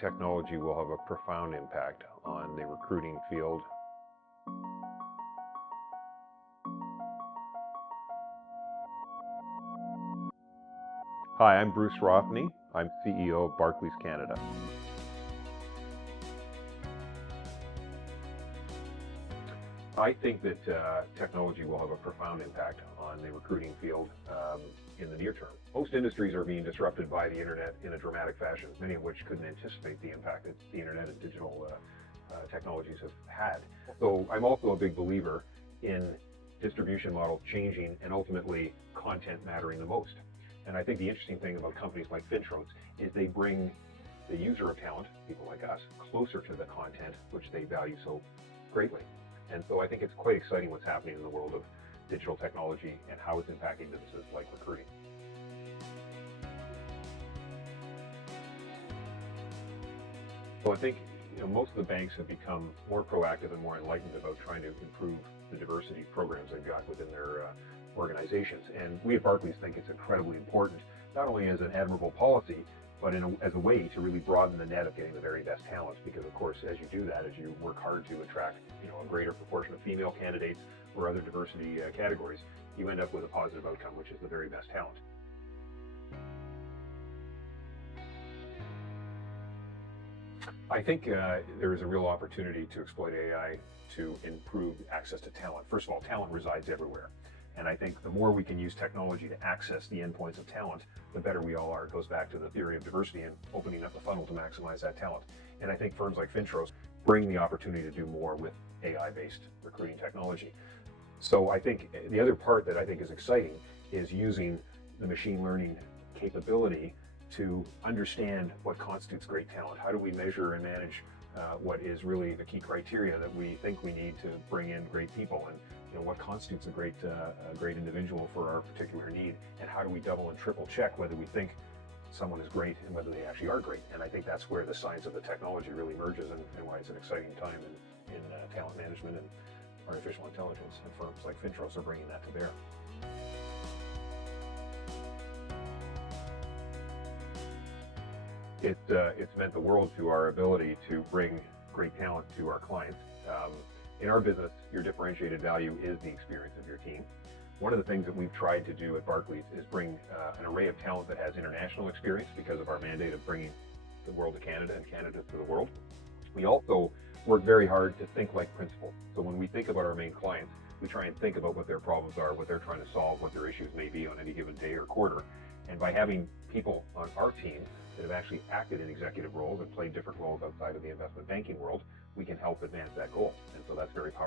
technology will have a profound impact on the recruiting field. Hi, I'm Bruce Rothney. I'm CEO of Barclays Canada. I think that technology will have a profound impact on the recruiting field in the near term. Most industries are being disrupted by the internet in a dramatic fashion, many of which couldn't anticipate the impact that the internet and digital technologies have had. So I'm also a big believer in distribution models changing and ultimately content mattering the most. And I think the interesting thing about companies like Fintros is they bring the user of talent, people like us, closer to the content which they value so greatly. And so I think it's quite exciting what's happening in the world of digital technology and how it's impacting businesses like recruiting. So I think most of the banks have become more proactive and more enlightened about trying to improve the diversity programs they've got within their organizations. And we at Barclays think it's incredibly important, not only as an admirable policy, but as a way to really broaden the net of getting the very best talents. Because of course, as you do that, as you work hard to attract a greater proportion of female candidates or other diversity categories, you end up with a positive outcome, which is the very best talent. I think there is a real opportunity to exploit AI to improve access to talent. First of all, talent resides everywhere. And I think the more we can use technology to access the endpoints of talent, the better we all are. It goes back to the theory of diversity and opening up the funnel to maximize that talent. And I think firms like Fintros bring the opportunity to do more with AI-based recruiting technology. So I think the other part that I think is exciting is using the machine learning capability to understand what constitutes great talent. How do we measure and manage what is really the key criteria that we think we need to bring in great people, and what constitutes a great individual for our particular need, and how do we double and triple check whether we think someone is great and whether they actually are great. And I think that's where the science of the technology really merges, and why it's an exciting time in talent management and artificial intelligence, and firms like Fintros are bringing that to bear. It's meant the world to our ability to bring great talent to our clients. In our business, your differentiated value is the experience of your team. One of the things that we've tried to do at Barclays is bring an array of talent that has international experience because of our mandate of bringing the world to Canada and Canada to the world. We also work very hard to think like principals. So when we think about our main clients, we try and think about what their problems are, what they're trying to solve, what their issues may be on any given day or quarter. And by having people on our team that have actually acted in executive roles and played different roles outside of the investment banking world, we can help advance that goal. And so that's very powerful.